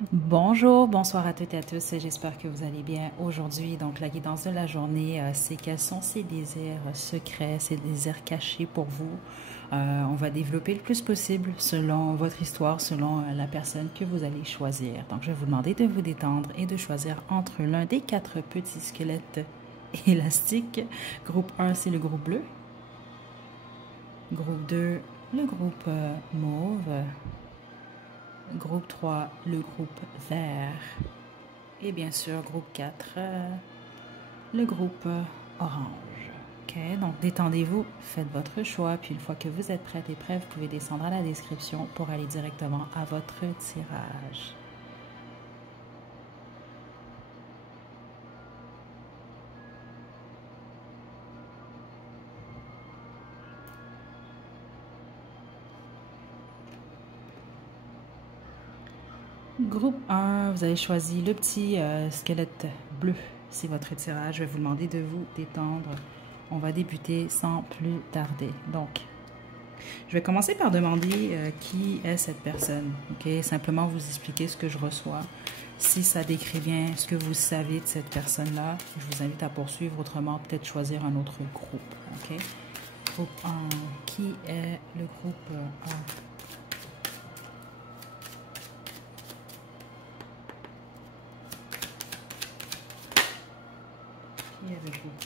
Bonjour, bonsoir à toutes et à tous, j'espère que vous allez bien aujourd'hui. Donc la guidance de la journée, c'est quels sont ces désirs secrets, ces désirs cachés pour vous. On va développer le plus possible selon votre histoire, selon la personne que vous allez choisir. Donc je vais vous demander de vous détendre et de choisir entre l'un des quatre petits squelettes élastiques. Groupe 1, c'est le groupe bleu. Groupe 2, le groupe mauve. Groupe 3, le groupe vert. Et bien sûr, groupe 4, le groupe orange. OK, donc détendez-vous, faites votre choix, puis une fois que vous êtes prête et prêt, vous pouvez descendre à la description pour aller directement à votre tirage. Groupe 1, vous avez choisi le petit squelette bleu. C'est votre tirage. Je vais vous demander de vous détendre. On va débuter sans plus tarder. Donc, je vais commencer par demander qui est cette personne. Ok, simplement vous expliquer ce que je reçois. Si ça décrit bien ce que vous savez de cette personne-là, je vous invite à poursuivre. Autrement, peut-être choisir un autre groupe. Ok, groupe 1. Qui est le groupe 1? Qui est le groupe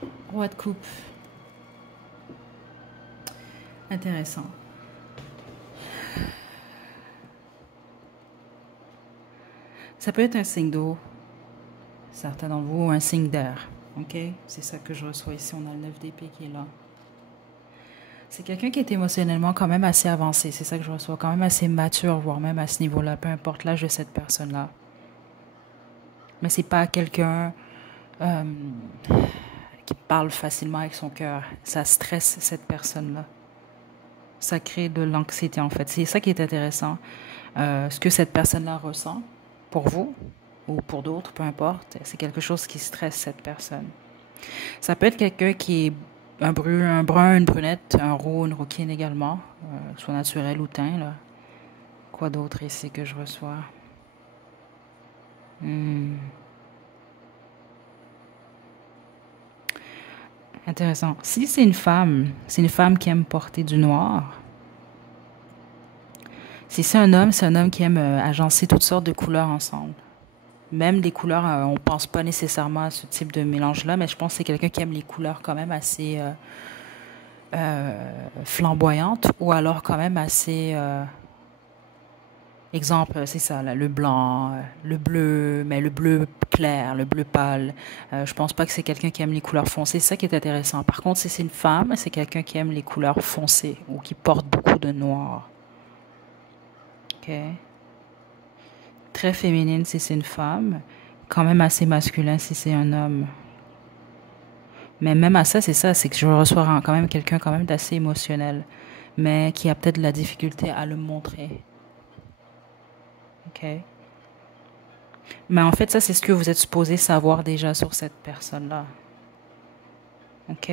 1? Roi de coupe. Intéressant. Ça peut être un signe d'eau, certains d'entre vous, un signe d'air. Ok? C'est ça que je reçois ici. On a le 9 d'épée qui est là. C'est quelqu'un qui est émotionnellement quand même assez avancé. C'est ça que je reçois. Quand même assez mature, voire même à ce niveau-là, peu importe l'âge de cette personne-là. Mais c'est pas quelqu'un qui parle facilement avec son cœur. Ça stresse cette personne-là. Ça crée de l'anxiété, en fait. C'est ça qui est intéressant. Ce que cette personne-là ressent pour vous ou pour d'autres, peu importe, c'est quelque chose qui stresse cette personne. Ça peut être quelqu'un qui est un brun, une brunette, un roux, une rouquine également, soit naturel ou teint, là. Quoi d'autre ici que je reçois? Intéressant. Si c'est une femme qui aime porter du noir. Si c'est un homme qui aime agencer toutes sortes de couleurs ensemble. Même des couleurs, on pense pas nécessairement à ce type de mélange-là, mais je pense que c'est quelqu'un qui aime les couleurs quand même assez flamboyantes ou alors quand même assez... exemple, c'est ça, là, le blanc, le bleu, mais le bleu clair, le bleu pâle. Je pense pas que c'est quelqu'un qui aime les couleurs foncées. C'est ça qui est intéressant. Par contre, si c'est une femme, c'est quelqu'un qui aime les couleurs foncées ou qui porte beaucoup de noir. OK? Très féminine si c'est une femme, quand même assez masculin si c'est un homme. Mais même à ça, c'est ça, c'est que je reçois quand même quelqu'un quand même d'assez émotionnel, mais qui a peut-être de la difficulté à le montrer. OK? Mais en fait, ça, c'est ce que vous êtes supposé savoir déjà sur cette personne-là. OK?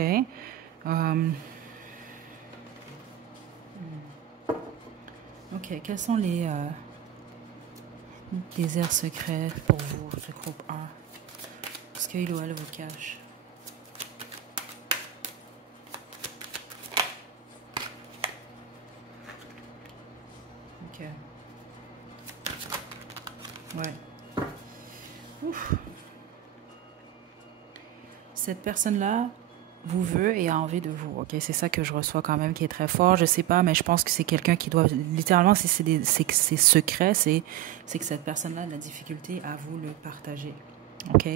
OK, quels sont les désirs secrets pour vous, ce groupe 1? Ce qu'il ou elle vous cache? OK. Ouais. Ouf. Cette personne-là vous veut et a envie de vous. Ok, c'est ça que je reçois quand même qui est très fort. Je sais pas, mais je pense que c'est quelqu'un qui doit littéralement, si c'est secret, c'est que cette personne-là a de la difficulté à vous le partager. Ok,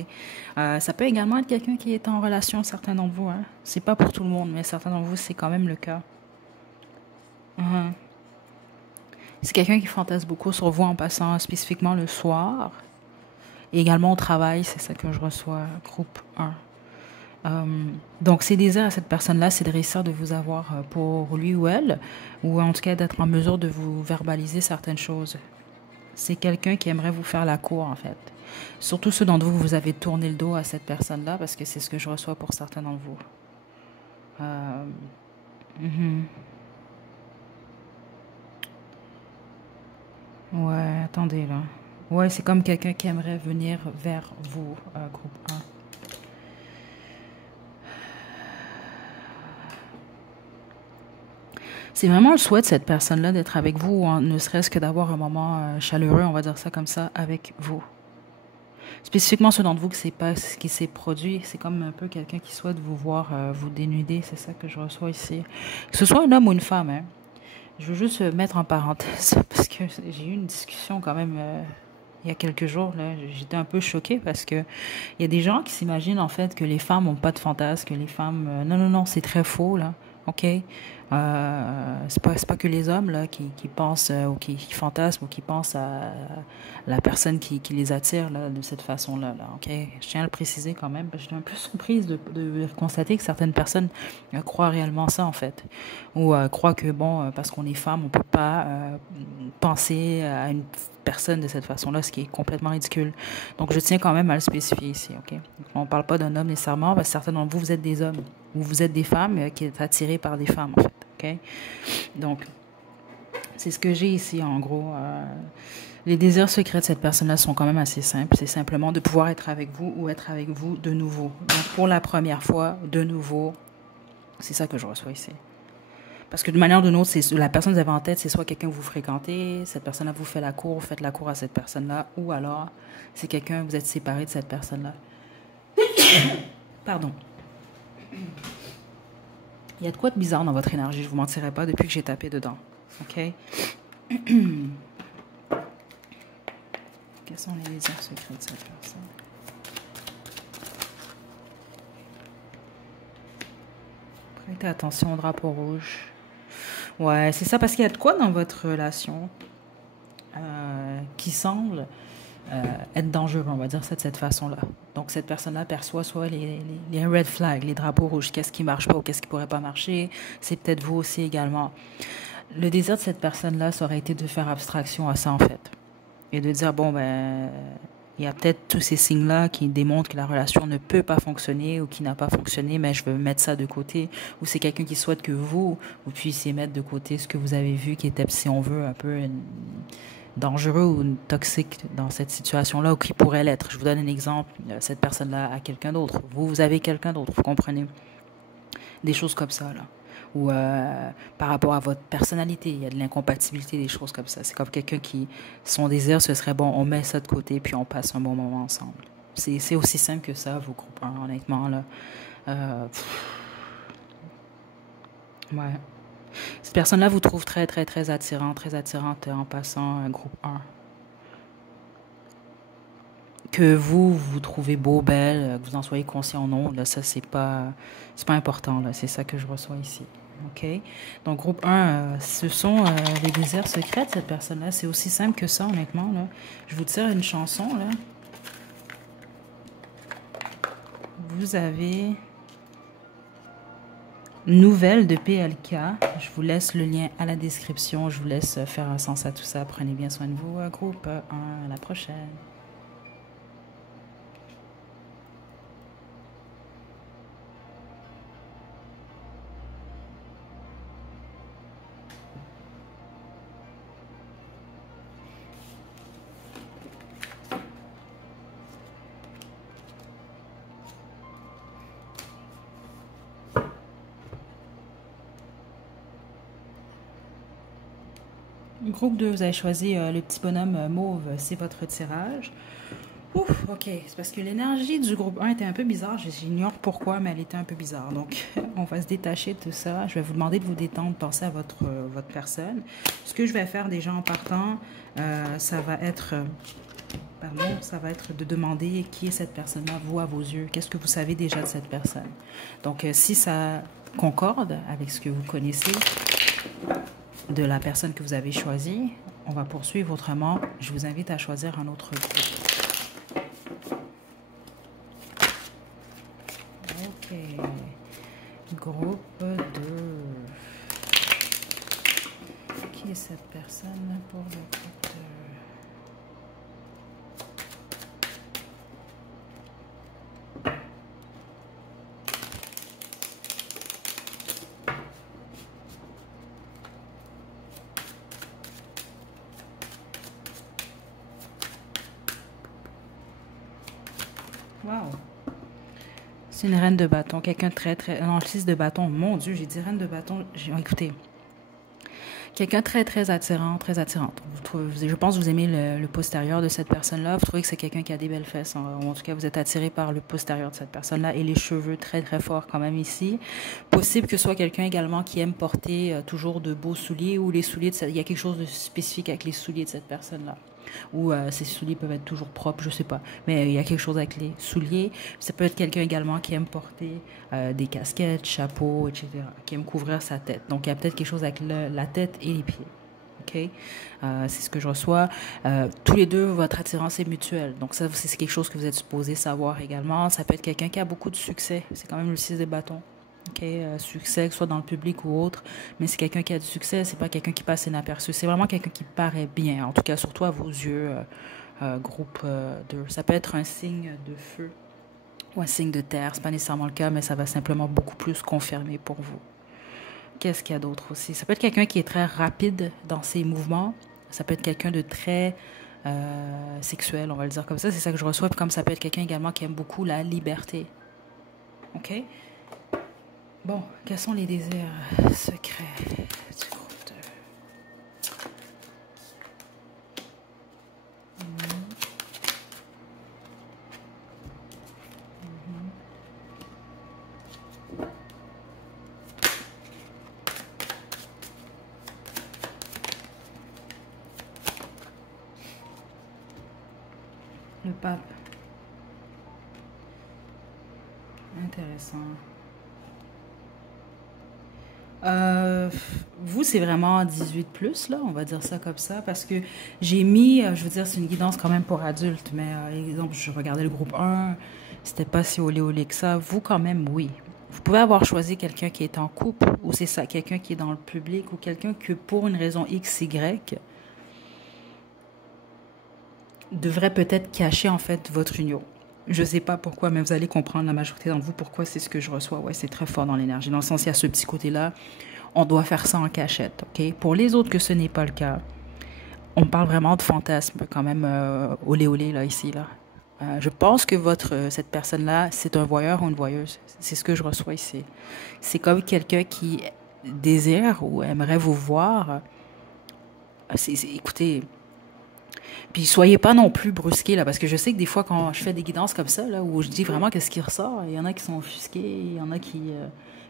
ça peut également être quelqu'un qui est en relation, certains d'entre vous. Hein. C'est pas pour tout le monde, mais certains d'entre vous, c'est quand même le cas. Mhm. C'est quelqu'un qui fantasme beaucoup sur vous en passant spécifiquement le soir et également au travail. C'est ça que je reçois, groupe 1. Donc, ses désirs à cette personne-là, c'est de réussir de vous avoir pour lui ou elle, ou en tout cas d'être en mesure de vous verbaliser certaines choses. C'est quelqu'un qui aimerait vous faire la cour, en fait. Surtout ceux d'entre vous, vous avez tourné le dos à cette personne-là, parce que c'est ce que je reçois pour certains d'entre vous. Mhm. Ouais, attendez là. Ouais, c'est comme quelqu'un qui aimerait venir vers vous, groupe un. C'est vraiment le souhait de cette personne-là d'être avec vous, hein, ne serait-ce que d'avoir un moment chaleureux, on va dire ça comme ça, avec vous. Spécifiquement ceux d'entre vous que c'est pas ce qui s'est produit, c'est comme un peu quelqu'un qui souhaite vous voir vous dénuder, c'est ça que je reçois ici. Que ce soit un homme ou une femme, hein. Je veux juste mettre en parenthèse parce que j'ai eu une discussion quand même il y a quelques jours là. J'étais un peu choquée parce que il y a des gens qui s'imaginent en fait que les femmes ont pas de fantasme, que les femmes non non non c'est très faux là. Ok, c'est pas que les hommes là qui pensent ou qui fantasment ou qui pensent à la personne qui les attire là de cette façon-là là. Ok, je tiens à le préciser quand même parce que j'étais un peu surprise de constater que certaines personnes croient réellement ça en fait ou croient que bon parce qu'on est femme on peut pas penser à une personne de cette façon-là, ce qui est complètement ridicule. Donc, je tiens quand même à le spécifier ici, ok? On ne parle pas d'un homme nécessairement, parce que certains d'entre vous, vous êtes des hommes, ou vous êtes des femmes qui êtes attirés par des femmes, en fait, ok? Donc, c'est ce que j'ai ici, en gros. Les désirs secrets de cette personne-là sont quand même assez simples. C'est simplement de pouvoir être avec vous ou être avec vous de nouveau. Donc, pour la première fois, de nouveau, c'est ça que je reçois ici. Parce que de manière ou d'une autre, c'est la personne que vous avez en tête, c'est soit quelqu'un que vous fréquentez, cette personne-là vous fait la cour, vous faites la cour à cette personne-là, ou alors c'est quelqu'un, vous êtes séparé de cette personne-là. Pardon. Il y a de quoi de bizarre dans votre énergie, je vous mentirai pas, depuis que j'ai tapé dedans. OK? Quels sont les désirs secrets de cette personne? Prêtez attention au drapeau rouge. Ouais, c'est ça, parce qu'il y a de quoi dans votre relation qui semble être dangereux, on va dire ça de cette façon-là. Donc, cette personne-là perçoit soit les red flags, les drapeaux rouges, qu'est-ce qui marche pas ou qu'est-ce qui pourrait pas marcher. C'est peut-être vous aussi également. Le désir de cette personne-là, ça aurait été de faire abstraction à ça, en fait. Et de dire, bon, ben, il y a peut-être tous ces signes-là qui démontrent que la relation ne peut pas fonctionner ou qui n'a pas fonctionné, mais je veux mettre ça de côté. Ou c'est quelqu'un qui souhaite que vous puissiez mettre de côté ce que vous avez vu qui était, si on veut, un peu dangereux ou toxique dans cette situation-là ou qui pourrait l'être. Je vous donne un exemple. Cette personne-là a quelqu'un d'autre. Vous avez quelqu'un d'autre. Vous comprenez? Des choses comme ça, là. Ou par rapport à votre personnalité, il y a de l'incompatibilité, des choses comme ça. C'est comme quelqu'un qui, son désir, ce serait, bon, on met ça de côté puis on passe un bon moment ensemble. C'est aussi simple que ça, vos groupes 1, honnêtement, là. Euh, ouais. Cette personne-là vous trouve très, très, très attirante en passant un groupe 1. Que vous trouvez beau, belle, que vous en soyez conscient ou non, là, ça, c'est pas important, là. C'est ça que je reçois ici. OK? Donc, groupe 1, ce sont les désirs secrets de cette personne-là. C'est aussi simple que ça, honnêtement, là. Je vous tire une chanson, là. Vous avez Nouvelle de PLK. Je vous laisse le lien à la description. Je vous laisse faire un sens à tout ça. Prenez bien soin de vous, groupe 1. À la prochaine. Groupe 2, vous avez choisi le petit bonhomme mauve, c'est votre tirage. Ouf, ok, c'est parce que l'énergie du groupe 1 était un peu bizarre, j'ignore pourquoi, mais elle était un peu bizarre. Donc, on va se détacher de tout ça. Je vais vous demander de vous détendre, penser à votre personne. Ce que je vais faire déjà en partant, ça va être... pardon, ça va être de demander qui est cette personne-là, vous, à vos yeux. Qu'est-ce que vous savez déjà de cette personne? Donc, si ça concorde avec ce que vous connaissez de la personne que vous avez choisie, on va poursuivre. Autrement, je vous invite à choisir un autre groupe. Ok. Groupe 2. Qui est cette personne pour le groupe 2? Wow. C'est une reine de bâton. Quelqu'un de très, très... Non, 6 de bâton. Mon Dieu, j'ai dit reine de bâton. Écoutez, quelqu'un de très, très attirant, très attirante. Je pense que vous aimez le postérieur de cette personne-là. Vous trouvez que c'est quelqu'un qui a des belles fesses. Ou en tout cas, vous êtes attiré par le postérieur de cette personne-là et les cheveux très, très forts quand même ici. Possible que ce soit quelqu'un également qui aime porter toujours de beaux souliers ou les souliers de cette... Il y a quelque chose de spécifique avec les souliers de cette personne-là. Ou ces souliers peuvent être toujours propres, je sais pas. Mais il y a quelque chose avec les souliers. Ça peut être quelqu'un également qui aime porter des casquettes, chapeaux, etc. Qui aime couvrir sa tête. Donc il y a peut-être quelque chose avec la tête et les pieds. OK? C'est ce que je reçois. Tous les deux, votre attirance est mutuelle. Donc ça, c'est quelque chose que vous êtes supposé savoir également. Ça peut être quelqu'un qui a beaucoup de succès. C'est quand même le 6 de bâton. OK, succès, que ce soit dans le public ou autre, mais c'est quelqu'un qui a du succès, c'est pas quelqu'un qui passe inaperçu, c'est vraiment quelqu'un qui paraît bien, en tout cas surtout à vos yeux, groupe 2. Ça peut être un signe de feu ou un signe de terre, c'est pas nécessairement le cas, mais ça va simplement beaucoup plus confirmer pour vous. Qu'est-ce qu'il y a d'autre aussi? Ça peut être quelqu'un qui est très rapide dans ses mouvements, ça peut être quelqu'un de très sexuel, on va le dire comme ça, c'est ça que je reçois, puis comme ça peut être quelqu'un également qui aime beaucoup la liberté. OK? Bon, quels sont les désirs secrets du groupe 2? Le pape. Intéressant. Vous, c'est vraiment 18 plus, là, on va dire ça comme ça, parce que j'ai mis, je veux dire, c'est une guidance quand même pour adultes, mais exemple, je regardais le groupe 1, c'était pas si olé olé que ça. Vous, quand même, oui. Vous pouvez avoir choisi quelqu'un qui est en couple, ou c'est ça, quelqu'un qui est dans le public, ou quelqu'un que pour une raison X, Y, devrait peut-être cacher en fait votre union. Je sais pas pourquoi, mais vous allez comprendre la majorité d'entre vous pourquoi c'est ce que je reçois. Ouais, c'est très fort dans l'énergie. Dans le sens, il y a ce petit côté-là, on doit faire ça en cachette, ok? Pour les autres que ce n'est pas le cas, on parle vraiment de fantasme quand même olé olé là ici là. Je pense que cette personne-là, c'est un voyeur ou une voyeuse. C'est ce que je reçois ici. C'est comme quelqu'un qui désire ou aimerait vous voir. Écoutez, puis soyez pas non plus brusqués là, parce que je sais que des fois quand je fais des guidances comme ça là, où je dis vraiment qu'est-ce qui ressort, il y en a qui sont offusqués, il y en a qui,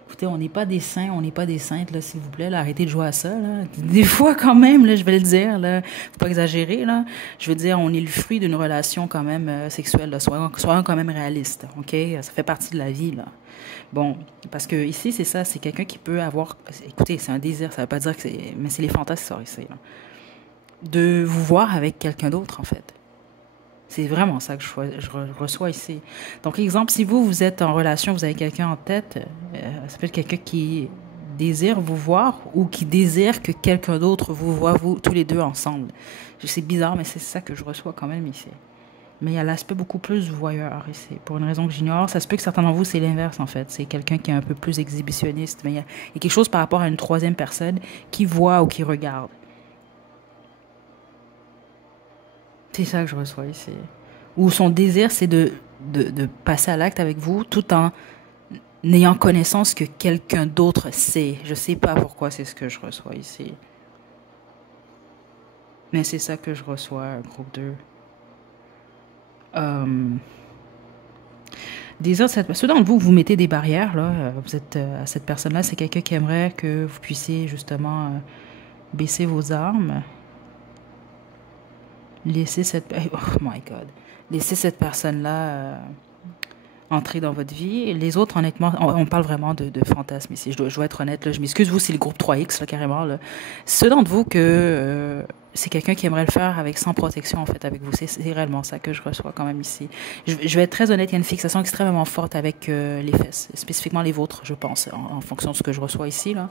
écoutez, on n'est pas des saints, on n'est pas des saintes là, s'il vous plaît, là, arrêtez de jouer à ça là. Des fois quand même là, je vais le dire là, faut pas exagérer là. Je veux dire, on est le fruit d'une relation quand même sexuelle là, soyons quand même réalistes, ok? Ça fait partie de la vie là. Bon, parce que ici c'est ça, c'est quelqu'un qui peut avoir, écoutez, c'est un désir, ça veut pas dire que c'est, mais c'est les fantasmes qui sortent ici là, de vous voir avec quelqu'un d'autre, en fait. C'est vraiment ça que je reçois ici. Donc, exemple, si vous êtes en relation, vous avez quelqu'un en tête, ça peut être quelqu'un qui désire vous voir ou qui désire que quelqu'un d'autre vous voit, vous, tous les deux ensemble. C'est bizarre, mais c'est ça que je reçois quand même ici. Mais il y a l'aspect beaucoup plus voyeur ici, pour une raison que j'ignore. Ça se peut que certains d'entre vous, c'est l'inverse, en fait. C'est quelqu'un qui est un peu plus exhibitionniste, mais il y a quelque chose par rapport à une troisième personne qui voit ou qui regarde. C'est ça que je reçois ici. Ou son désir, c'est de passer à l'acte avec vous tout en ayant connaissance que quelqu'un d'autre sait. Je sais pas pourquoi c'est ce que je reçois ici. Mais c'est ça que je reçois, groupe 2. Désir, ceux d'entre vous, vous mettez des barrières, là, vous êtes à cette personne-là, c'est quelqu'un qui aimerait que vous puissiez justement baisser vos armes. Laissez cette... Oh my God. Laissez cette personne-là entrer dans votre vie. Et les autres, honnêtement, on parle vraiment de fantasmes ici. Je dois être honnête, là, je m'excuse, vous, c'est le groupe 3X, là, carrément. Là. Ceux d'entre vous que c'est quelqu'un qui aimerait le faire avec sans protection, en fait, avec vous. C'est réellement ça que je reçois quand même ici. Je vais être très honnête, il y a une fixation extrêmement forte avec les fesses, spécifiquement les vôtres, je pense, en fonction de ce que je reçois ici, là.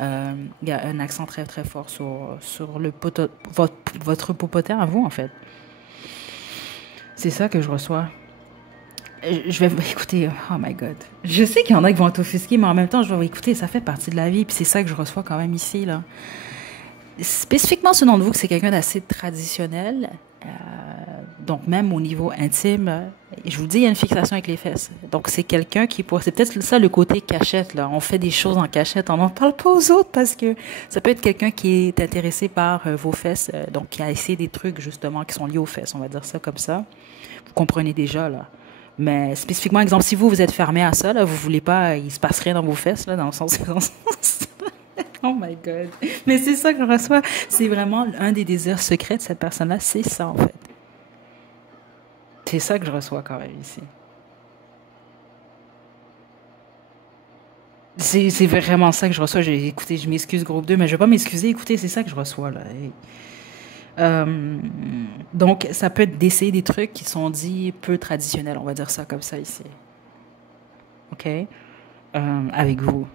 Il y a un accent très, très fort sur votre popotin à vous, en fait. C'est ça que je reçois. Je vais écouter, oh my God. Je sais qu'il y en a qui vont être offusqués, mais en même temps, je vais écouter, ça fait partie de la vie, puis c'est ça que je reçois quand même ici, là. Spécifiquement, ceux d'entre vous que c'est quelqu'un d'assez traditionnel, Donc, même au niveau intime, je vous dis, il y a une fixation avec les fesses. Donc, c'est quelqu'un qui pourrait... C'est peut-être ça le côté cachette, là. On fait des choses en cachette, on n'en parle pas aux autres parce que ça peut être quelqu'un qui est intéressé par vos fesses, donc qui a essayé des trucs, justement, qui sont liés aux fesses, on va dire ça comme ça. Vous comprenez déjà, là. Mais spécifiquement, exemple, si vous, vous êtes fermé à ça, là, vous voulez pas, il se passe rien dans vos fesses, là, dans le sens... Dans le sens... Oh my God. Mais c'est ça que je reçois. C'est vraiment un des désirs secrets de cette personne-là, c'est ça, en fait. C'est ça que je reçois quand même ici. C'est vraiment ça que je reçois. Écoutez, je m'excuse, groupe 2, mais je vais pas m'excuser. Écoutez, c'est ça que je reçois, là. Euh, donc, ça peut être d'essayer des trucs qui sont dits peu traditionnels, on va dire ça comme ça ici. OK? Avec vous.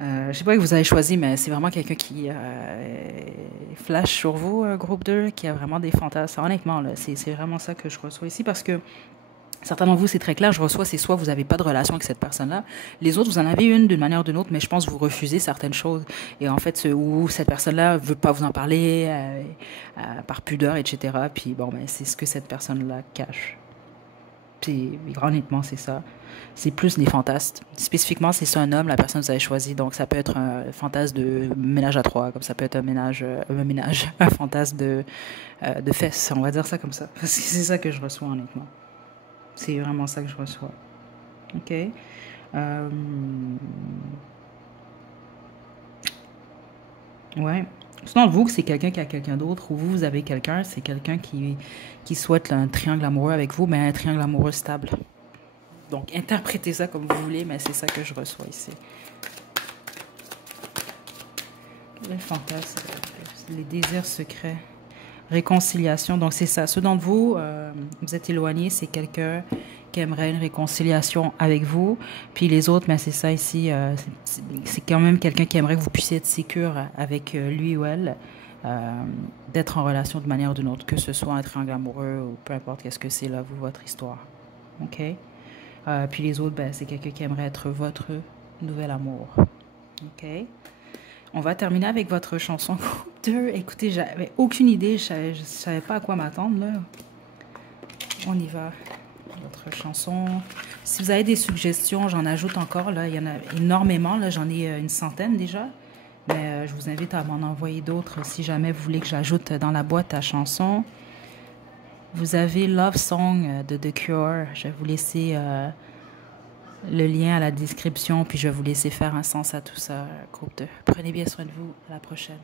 Je sais pas que vous avez choisi, mais c'est vraiment quelqu'un qui flash sur vous, groupe 2, qui a vraiment des fantasmes. Honnêtement, là, c'est vraiment ça que je reçois ici parce que certains d'entre vous, c'est très clair, je reçois, c'est soit vous n'avez pas de relation avec cette personne-là, les autres, vous en avez une d'une manière ou d'une autre, mais je pense que vous refusez certaines choses. Et en fait, ou cette personne-là veut pas vous en parler par pudeur, etc. Puis bon, ben, c'est ce que cette personne-là cache. Puis honnêtement, c'est ça. C'est plus des fantasmes. Spécifiquement, c'est ça un homme, la personne que vous avez choisie. Donc, ça peut être un fantasme de ménage à trois, comme ça peut être un fantasme de fesses, on va dire ça comme ça. Parce que c'est ça que je reçois, honnêtement. C'est vraiment ça que je reçois. OK? Euh, ouais. Sinon, vous, c'est quelqu'un qui a quelqu'un d'autre, ou vous, vous avez quelqu'un, c'est quelqu'un qui souhaite un triangle amoureux avec vous, mais un triangle amoureux stable. Donc, interprétez ça comme vous voulez, mais c'est ça que je reçois ici. Les fantasmes, les désirs secrets. Réconciliation, donc c'est ça. Ceux d'entre vous, vous êtes éloignés, c'est quelqu'un qui aimerait une réconciliation avec vous. Puis les autres, mais c'est ça ici, c'est quand même quelqu'un qui aimerait que vous puissiez être sécure avec lui ou elle, d'être en relation de manière ou d'une autre, que ce soit un triangle amoureux ou peu importe qu'est-ce que c'est là, vous, votre histoire. OK? Puis les autres, ben, c'est quelqu'un qui aimerait être votre nouvel amour. OK? On va terminer avec votre chanson groupe 2. Écoutez, j'avais aucune idée, je savais pas à quoi m'attendre, là. On y va. Votre chanson. Si vous avez des suggestions, j'en ajoute encore, là. Il y en a énormément, là. J'en ai une centaine déjà. Mais je vous invite à m'en envoyer d'autres si jamais vous voulez que j'ajoute dans la boîte à chansons. Vous avez Love Song de The Cure. Je vais vous laisser le lien à la description, puis je vais vous laisser faire un sens à tout ça, groupe 2. Prenez bien soin de vous. À la prochaine.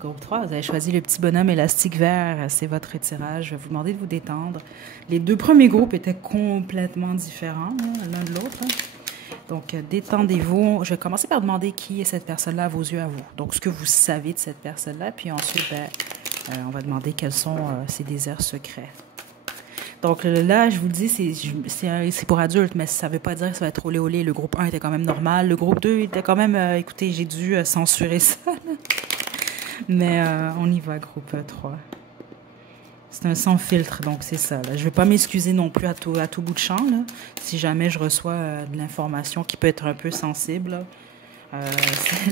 Groupe 3, vous avez choisi le petit bonhomme élastique vert, c'est votre étirage. Je vais vous demander de vous détendre. Les deux premiers groupes étaient complètement différents, l'un de l'autre. Donc, détendez-vous. Je vais commencer par demander qui est cette personne-là à vos yeux, à vous. Donc, ce que vous savez de cette personne-là. Puis ensuite, on va demander quels sont ses désirs secrets. Donc là, je vous le dis, c'est pour adultes, mais ça ne veut pas dire que ça va être olé olé. Le groupe 1 était quand même normal. Le groupe 2 était quand même... écoutez, j'ai dû censurer ça. Mais on y va, groupe 3. C'est un sans filtre, donc c'est ça. Là. Je ne vais pas m'excuser non plus à tout bout de champ, là, si jamais je reçois de l'information qui peut être un peu sensible.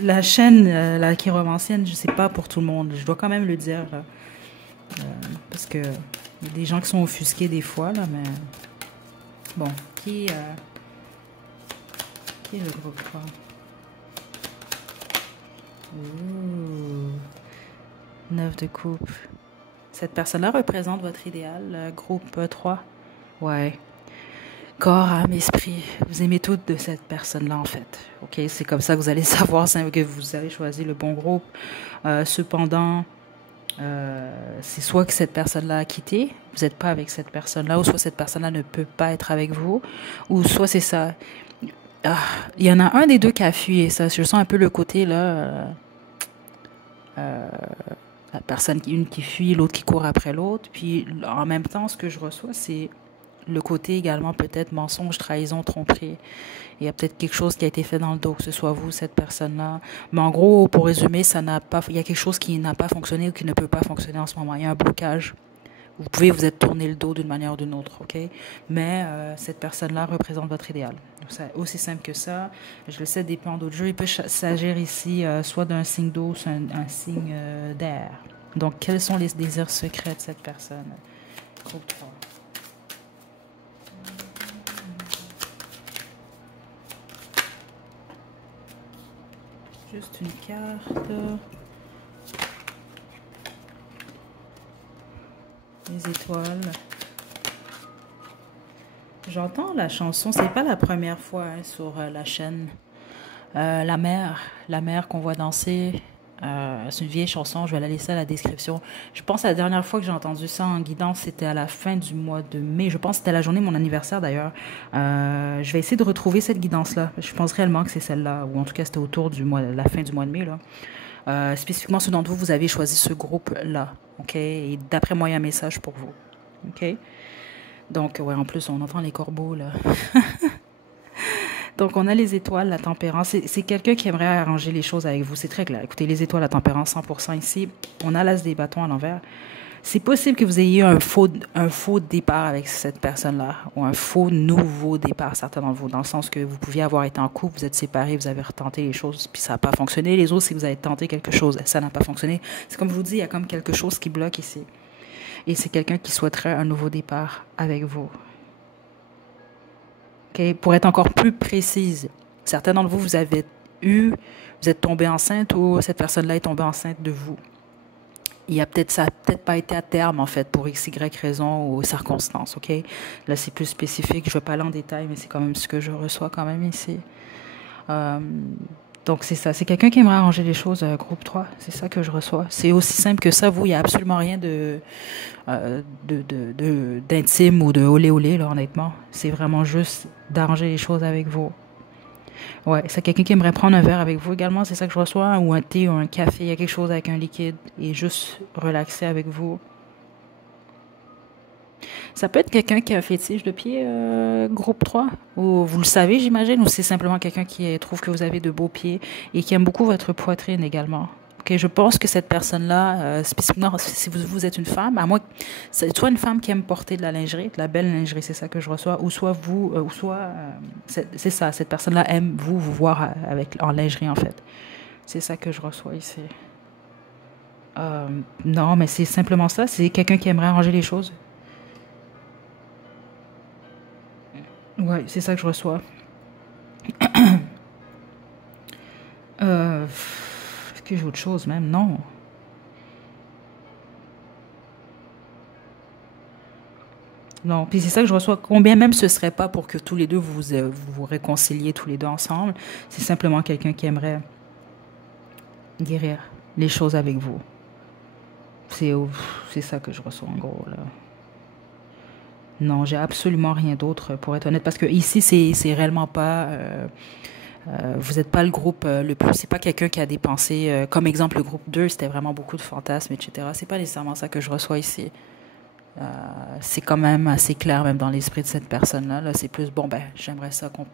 La chaîne, la chiromancienne, je sais pas pour tout le monde. Je dois quand même le dire. Parce que il y a des gens qui sont offusqués des fois, là, mais... Bon, qui est le groupe 3? Ouh. 9 de coupe. Cette personne-là représente votre idéal, groupe 3. Ouais. Corps, âme, esprit. Vous aimez toutes de cette personne-là, en fait. OK? C'est comme ça que vous allez savoir que vous avez choisi le bon groupe. Cependant, c'est soit que cette personne-là a quitté, vous n'êtes pas avec cette personne-là, ou soit cette personne-là ne peut pas être avec vous, ou soit c'est ça. Ah, il y en a un des deux qui a fui et ça, je sens un peu le côté là, la personne, une qui fuit, l'autre qui court après l'autre. Puis en même temps, ce que je reçois, c'est le côté également peut-être mensonge, trahison, tromperie. Il y a peut-être quelque chose qui a été fait dans le dos, que ce soit vous, cette personne-là. Mais en gros, pour résumer, ça n'a pas, il y a quelque chose qui n'a pas fonctionné ou qui ne peut pas fonctionner en ce moment. Il y a un blocage. Vous pouvez vous être tourné le dos d'une manière ou d'une autre, ok? Mais cette personne-là représente votre idéal. Donc, c'est aussi simple que ça. Je le sais, des plans d'autres jeux. Il peut s'agir ici soit d'un signe d'eau, soit un signe d'air. Donc, quels sont les désirs secrets de cette personne? Groupe 3. Juste une carte. Les étoiles. J'entends la chanson, c'est pas la première fois hein, sur la chaîne. La mer qu'on voit danser. C'est une vieille chanson, je vais la laisser à la description. Je pense que la dernière fois que j'ai entendu ça en guidance, c'était à la fin du mois de mai. Je pense que c'était la journée de mon anniversaire d'ailleurs. Je vais essayer de retrouver cette guidance-là. Je pense réellement que c'est celle-là, ou en tout cas c'était autour du mois, la fin du mois de mai. Là. Spécifiquement, ceux d'entre vous, vous avez choisi ce groupe-là. OK? Et d'après moi, il y a un message pour vous. OK? Donc, ouais, en plus, on entend les corbeaux, là. Donc, on a les étoiles, la tempérance. C'est quelqu'un qui aimerait arranger les choses avec vous. C'est très clair. Écoutez, les étoiles, la tempérance, 100% ici. On a l'as des bâtons à l'envers. C'est possible que vous ayez un faux départ avec cette personne-là, ou un faux nouveau départ, certains d'entre vous, dans le sens que vous pouviez avoir été en couple, vous êtes séparés, vous avez retenté les choses, puis ça n'a pas fonctionné. Les autres, si vous avez tenté quelque chose, ça n'a pas fonctionné. C'est comme je vous dis, il y a comme quelque chose qui bloque ici. Et c'est quelqu'un qui souhaiterait un nouveau départ avec vous. Okay? Pour être encore plus précise, certains d'entre vous, vous êtes tombé enceinte ou cette personne-là est tombée enceinte de vous. Ça a peut-être pas été à terme, en fait, pour X, Y raison ou circonstances, OK? Là, c'est plus spécifique. Je ne vais pas aller en détail, mais c'est quand même ce que je reçois quand même ici. Euh, donc, c'est ça. C'est quelqu'un qui aimerait arranger les choses, groupe 3. C'est ça que je reçois. C'est aussi simple que ça. Vous, il n'y a absolument rien d'intime ou de olé olé, là, honnêtement. C'est vraiment juste d'arranger les choses avec vous. Ouais, c'est quelqu'un qui aimerait prendre un verre avec vous également, c'est ça que je reçois, hein, ou un thé ou un café, il y a quelque chose avec un liquide et juste relaxer avec vous. Ça peut être quelqu'un qui a un fétiche de pied, groupe 3 ou vous le savez, j'imagine, ou c'est simplement quelqu'un qui trouve que vous avez de beaux pieds et qui aime beaucoup votre poitrine également. Ok, je pense que cette personne-là, spécifiquement si vous êtes une femme, à moi, c'est soit une femme qui aime porter de la lingerie, de la belle lingerie, c'est ça que je reçois, ou soit vous, ou soit, c'est ça, cette personne-là aime vous voir en lingerie en fait. C'est ça que je reçois ici. Non, mais c'est simplement ça, c'est quelqu'un qui aimerait arranger les choses. Ouais, c'est ça que je reçois. Est-ce que j'ai autre chose même? Non. Non, puis c'est ça que je reçois. Combien même ce serait pas pour que tous les deux vous réconciliez tous les deux ensemble. C'est simplement quelqu'un qui aimerait guérir les choses avec vous. C'est c'est ça que je reçois en gros là. Non, j'ai absolument rien d'autre pour être honnête parce que ici c'est réellement pas vous n'êtes pas le groupe le plus c'est pas quelqu'un qui a des pensées comme exemple le groupe 2 c'était vraiment beaucoup de fantasmes etc. C'est pas nécessairement ça que je reçois ici. C'est quand même assez clair même dans l'esprit de cette personne-là. Là, c'est plus bon ben j'aimerais ça qu'on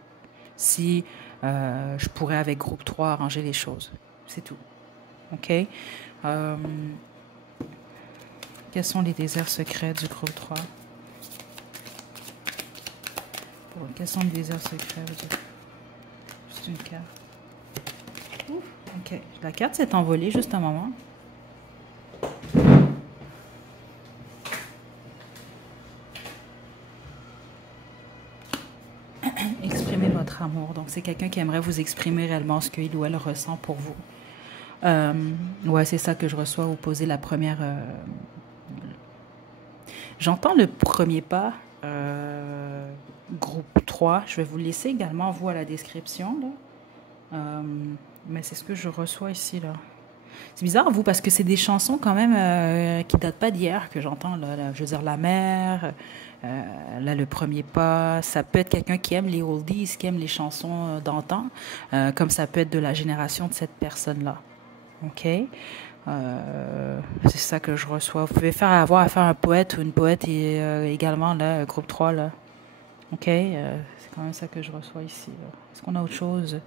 si je pourrais avec groupe 3 arranger les choses. C'est tout. OK? Euh, quels sont les désirs secrets du groupe 3? Bon, quels sont les désirs secrets? Juste une carte. Ouf, OK. La carte s'est envolée juste un moment. Exprimer votre amour. Donc, c'est quelqu'un qui aimerait vous exprimer réellement ce qu'il ou elle ressent pour vous. Ouais, c'est ça que je reçois. Vous posez la première. J'entends le premier pas. Groupe 3. Je vais vous laisser également, vous, à la description. Là. Mais c'est ce que je reçois ici. Là. C'est bizarre, vous, parce que c'est des chansons quand même qui datent pas d'hier que j'entends. Je veux dire, La Mer, là, Le Premier Pas. Ça peut être quelqu'un qui aime les oldies, qui aime les chansons d'antan, comme ça peut être de la génération de cette personne-là. OK? C'est ça que je reçois. Vous pouvez faire avoir à faire un poète ou une poète et, également, là, groupe 3 là. OK? C'est quand même ça que je reçois ici. Est-ce qu'on a autre chose?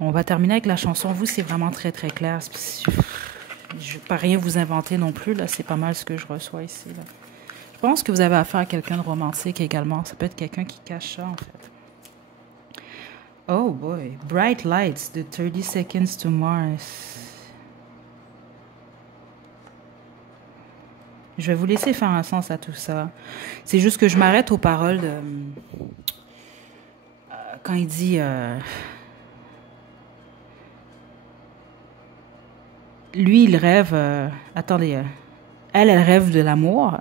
On va terminer avec la chanson. Vous, c'est vraiment très, très clair. Je ne vais pas rien vous inventer non plus. Là, c'est pas mal ce que je reçois ici. Là. Je pense que vous avez affaire à quelqu'un de romantique également. Ça peut être quelqu'un qui cache ça, en fait. Oh boy. Bright Lights de 30 Seconds to Mars. Je vais vous laisser faire un sens à tout ça. C'est juste que je m'arrête aux paroles de... quand il dit... lui, il rêve... attendez. Elle rêve de l'amour.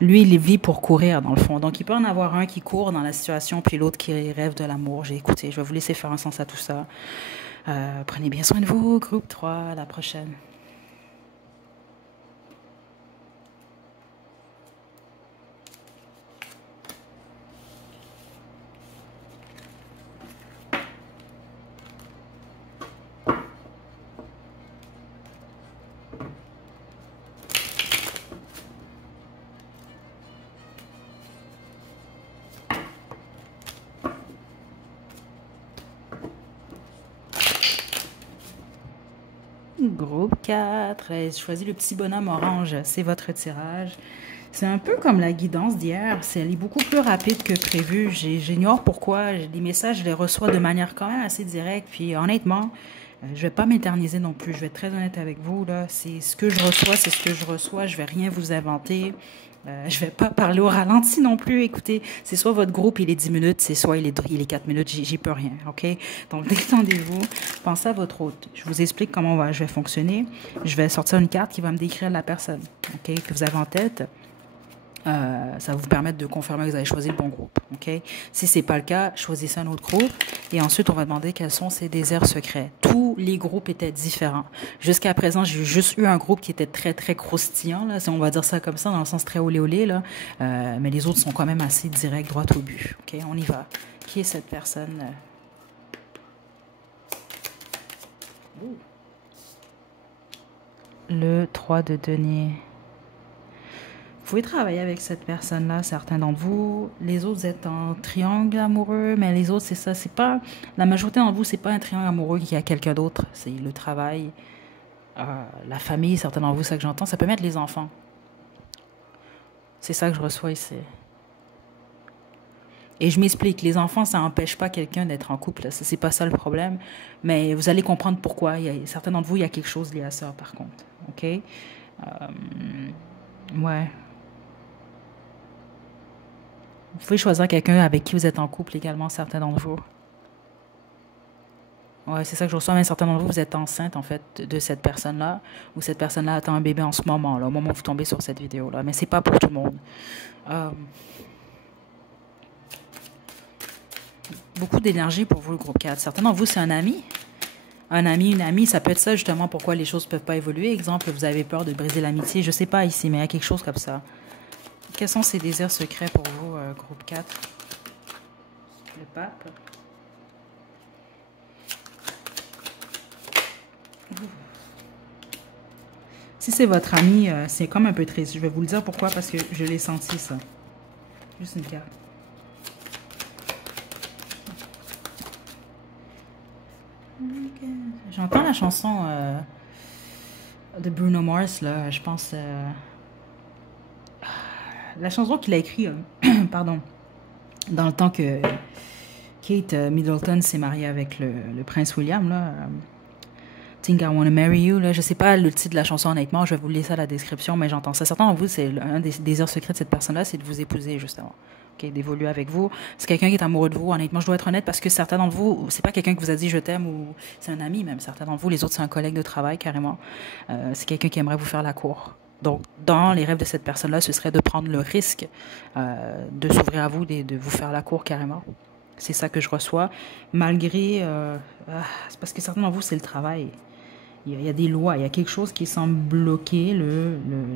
Lui, il vit pour courir, dans le fond. Donc, il peut en avoir un qui court dans la situation, puis l'autre qui rêve de l'amour. J'ai écouté. Je vais vous laisser faire un sens à tout ça. Prenez bien soin de vous. Groupe 3, à la prochaine. Groupe 4, choisis le petit bonhomme orange, c'est votre tirage. C'est un peu comme la guidance d'hier, elle est beaucoup plus rapide que prévu. J'ignore pourquoi, les messages, je les reçois de manière quand même assez directe. Puis honnêtement, je vais pas m'éterniser non plus, je vais être très honnête avec vous. Là. C'est ce que je reçois, c'est ce que je reçois, je vais rien vous inventer. Je vais pas parler au ralenti non plus. Écoutez, c'est soit votre groupe, il est 10 minutes, c'est soit il est 4 minutes, j'y peux rien, OK? Donc, détendez-vous, pensez à votre hôte. Je vous explique comment je vais fonctionner. Je vais sortir une carte qui va me décrire la personne, OK? Que vous avez en tête. Ça va vous permettre de confirmer que vous avez choisi le bon groupe. OK? Si ce n'est pas le cas, choisissez un autre groupe. Et ensuite, on va demander quels sont ses désirs secrets. Tous les groupes étaient différents. Jusqu'à présent, j'ai juste eu un groupe qui était très, très croustillant, là, si on va dire ça comme ça, dans le sens très olé olé, là. Mais les autres sont quand même assez directs, droit au but. OK? On y va. Qui est cette personne? Le 3 de denier. Vous pouvez travailler avec cette personne-là, certains d'entre vous. Les autres êtes en triangle amoureux, mais les autres, c'est ça. C'est pas la majorité d'entre vous, c'est pas un triangle amoureux qui a quelqu'un d'autre. C'est le travail, la famille. Certains d'entre vous, c'est ça que j'entends. Ça peut mettre les enfants. C'est ça que je reçois ici. Et je m'explique. Les enfants, ça n'empêche pas quelqu'un d'être en couple. C'est pas ça le problème. Mais vous allez comprendre pourquoi. Certains d'entre vous, il y a quelque chose lié à ça, par contre. OK? Ouais. Vous pouvez choisir quelqu'un avec qui vous êtes en couple également, certains d'entre vous. Ouais, c'est ça que je reçois, mais certains d'entre vous, vous êtes enceinte, en fait, de cette personne-là, ou cette personne-là attend un bébé en ce moment, là, au moment où vous tombez sur cette vidéo-là. Mais c'est pas pour tout le monde. Beaucoup d'énergie pour vous, le groupe 4. Certains d'entre vous, c'est un ami. Un ami, une amie, ça peut être ça, justement, pourquoi les choses ne peuvent pas évoluer. Exemple, vous avez peur de briser l'amitié. Je sais pas ici, mais il y a quelque chose comme ça. Quels sont ces désirs secrets pour vous, groupe 4? Le pape. Si c'est votre ami, c'est comme un peu triste. Je vais vous le dire pourquoi, parce que je l'ai senti, ça. Juste une carte. Okay. J'entends la chanson de Bruno Mars, là, je pense... la chanson qu'il a écrite, pardon, dans le temps que Kate Middleton s'est mariée avec le prince William, là, Think I Wanna Marry You, là, je sais pas le titre de la chanson honnêtement, je vais vous laisser à la description, mais j'entends ça. Certains d'entre vous, c'est un des désirs secrets de cette personne-là, c'est de vous épouser, justement. Okay, d'évoluer avec vous. C'est quelqu'un qui est amoureux de vous, honnêtement, je dois être honnête, parce que certains d'entre vous, c'est pas quelqu'un qui vous a dit je t'aime, ou c'est un ami même, certains d'entre vous, les autres, c'est un collègue de travail, carrément. C'est quelqu'un qui aimerait vous faire la cour. Donc, dans les rêves de cette personne-là, ce serait de prendre le risque de s'ouvrir à vous, de vous faire la cour carrément. C'est ça que je reçois. Malgré... c'est parce que certains d'entre vous, c'est le travail. Il y a des lois, il y a quelque chose qui semble bloquer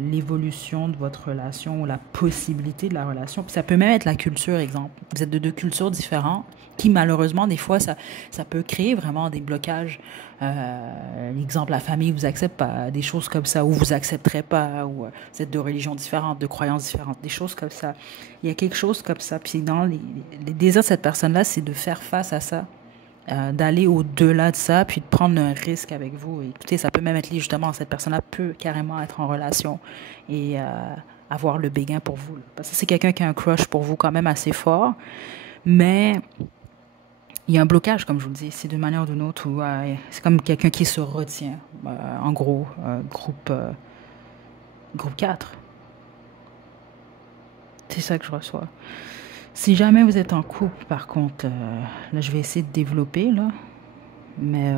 l'évolution de votre relation ou la possibilité de la relation. Puis ça peut même être la culture, exemple. Vous êtes de deux cultures différentes qui, malheureusement, des fois, ça peut créer vraiment des blocages. Exemple, la famille vous accepte pas, des choses comme ça, ou vous accepterez pas, ou vous êtes de religions différentes, de croyances différentes, des choses comme ça. Il y a quelque chose comme ça. Puis dans les désirs de cette personne-là, c'est de faire face à ça, d'aller au-delà de ça, puis de prendre un risque avec vous. Et écoutez, ça peut même être lié justement, cette personne-là peut carrément être en relation et avoir le béguin pour vous. Parce que c'est quelqu'un qui a un crush pour vous quand même assez fort, mais il y a un blocage, comme je vous le dis, c'est d'une manière ou d'une autre, où c'est comme quelqu'un qui se retient. En gros, groupe 4. C'est ça que je reçois. Si jamais vous êtes en couple, par contre, là, je vais essayer de développer, là. Mais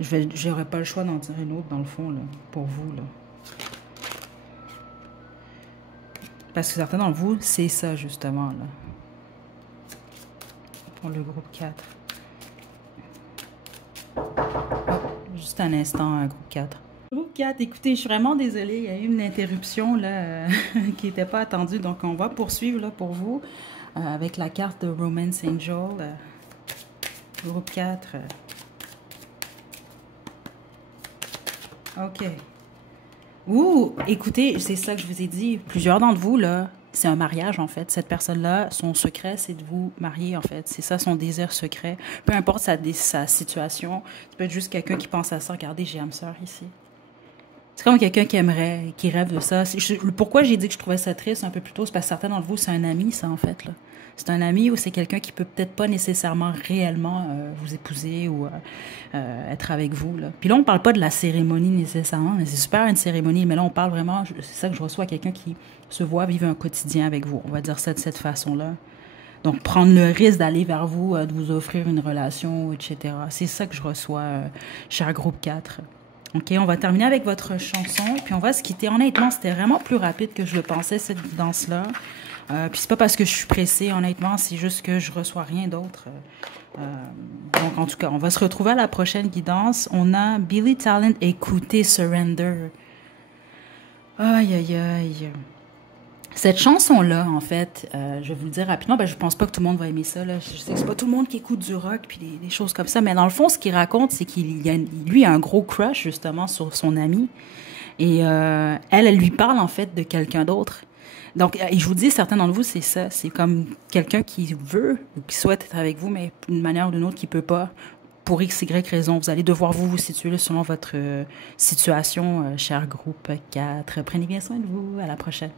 j'aurais pas le choix d'en dire une autre, dans le fond, là, pour vous, là. Parce que certains d'entre vous, c'est ça, justement, là. Pour le groupe 4. Oh, juste un instant, groupe 4. Groupe 4, écoutez, je suis vraiment désolée, il y a eu une interruption, là, qui n'était pas attendue. Donc, on va poursuivre, là, pour vous, avec la carte de Romance Angel. Groupe 4. OK. Ouh, écoutez, c'est ça que je vous ai dit. Plusieurs d'entre vous, là, c'est un mariage, en fait. Cette personne-là, son secret, c'est de vous marier, en fait. C'est ça, son désir secret. Peu importe sa situation, ça peut être juste quelqu'un qui pense à ça. Regardez, j'ai âme sœur ici. C'est comme quelqu'un qui aimerait, qui rêve de ça. Pourquoi j'ai dit que je trouvais ça triste un peu plus tôt, c'est parce que certains d'entre vous, c'est un ami, ça, en fait, là. C'est un ami ou c'est quelqu'un qui peut peut-être pas nécessairement réellement vous épouser ou être avec vous, là. Puis là, on parle pas de la cérémonie nécessairement, mais c'est super une cérémonie, mais là, on parle vraiment, c'est ça que je reçois, quelqu'un qui se voit vivre un quotidien avec vous. On va dire ça de cette façon-là. Donc, prendre le risque d'aller vers vous, de vous offrir une relation, etc. C'est ça que je reçois, cher groupe 4. OK, on va terminer avec votre chanson, puis on va se quitter. Honnêtement, c'était vraiment plus rapide que je le pensais, cette guidance-là. Puis c'est pas parce que je suis pressée, honnêtement, c'est juste que je reçois rien d'autre. Donc, en tout cas, on va se retrouver à la prochaine guidance. On a Billy Talent, écoutez Surrender. Aïe, aïe, aïe. Cette chanson-là, en fait, je vais vous le dire rapidement, je pense pas que tout le monde va aimer ça, là. Je sais que c'est pas tout le monde qui écoute du rock puis des choses comme ça, mais dans le fond, ce qu'il raconte, c'est lui a un gros crush, justement, sur son amie. Et elle lui parle, en fait, de quelqu'un d'autre. Donc, je vous dis, certains d'entre vous, c'est ça. C'est comme quelqu'un qui veut ou qui souhaite être avec vous, mais d'une manière ou d'une autre, qui peut pas. Pour X, Y raison, vous allez devoir vous situer selon votre situation, cher groupe 4. Prenez bien soin de vous. À la prochaine.